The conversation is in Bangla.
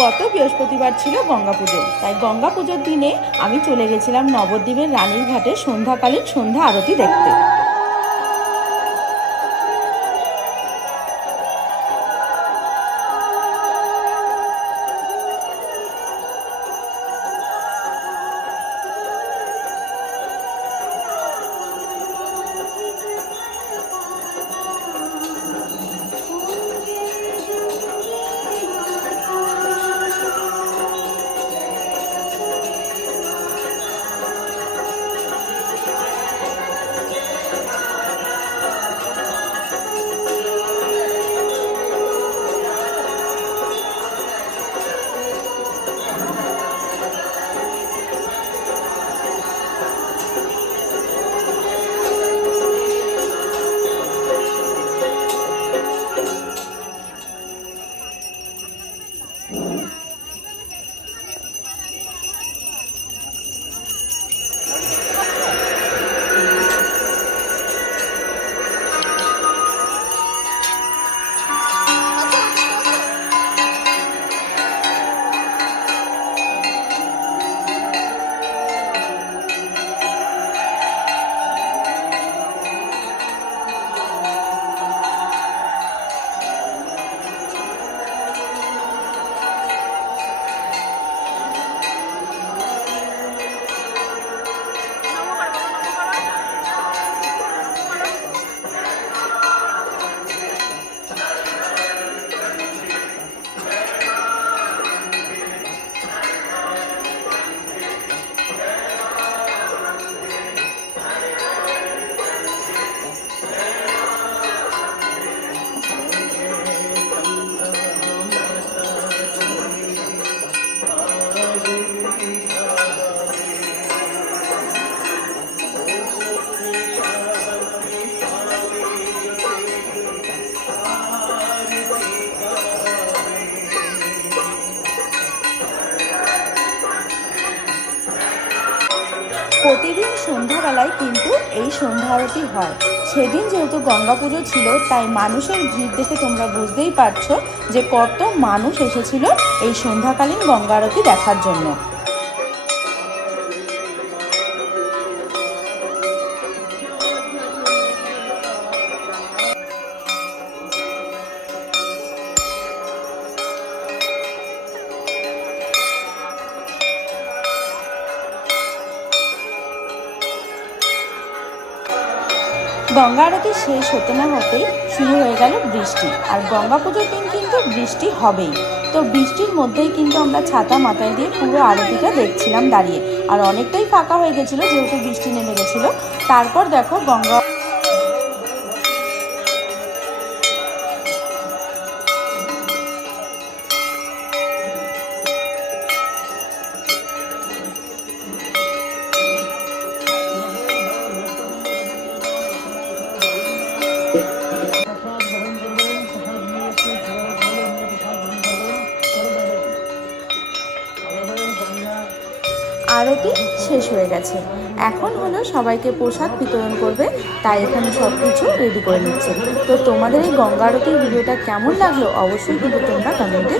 গত বৃহস্পতিবার ছিল গঙ্গা পুজো, তাই গঙ্গা পুজোর দিনে আমি চলে গেছিলাম নবদ্বীপের রানীর ঘাটে সন্ধ্যাকালীন সন্ধ্যা আরতি দেখতে। প্রতিদিন সন্ধ্যাবেলায় কিন্তু এই সন্ধ্যা আরতি হয়। সেদিন যেহেতু গঙ্গা পুজো ছিল, তাই মানুষের ভিড় দেখে তোমরা বুঝতেই পারছো যে কত মানুষ এসেছিল এই সন্ধ্যাকালীন গঙ্গা আরতি দেখার জন্য। গঙ্গা আরতি শেষ হতে না হতেই শুরু হয়ে গেল বৃষ্টি, আর গঙ্গা পুজোর দিন কিন্তু বৃষ্টি হবেই। তো বৃষ্টির মধ্যেই কিন্তু আমরা ছাতা মাথায় দিয়ে পুরো আরতিটা দেখছিলাম দাঁড়িয়ে, আর অনেকটাই ফাঁকা হয়ে গেছিলো যেহেতু বৃষ্টি নেমে গেছিলো। তারপর দেখো গঙ্গা আরতি শেষ হয়ে গেছে। এখন হলো সবাইকে প্রসাদ বিতরণ করবে, তাই এখানে সব কিছু রেডি করে নিচ্ছে। তো তোমাদের এই গঙ্গা আরতির ভিডিওটা কেমন লাগলো অবশ্যই কিন্তু তোমরা কমেন্টে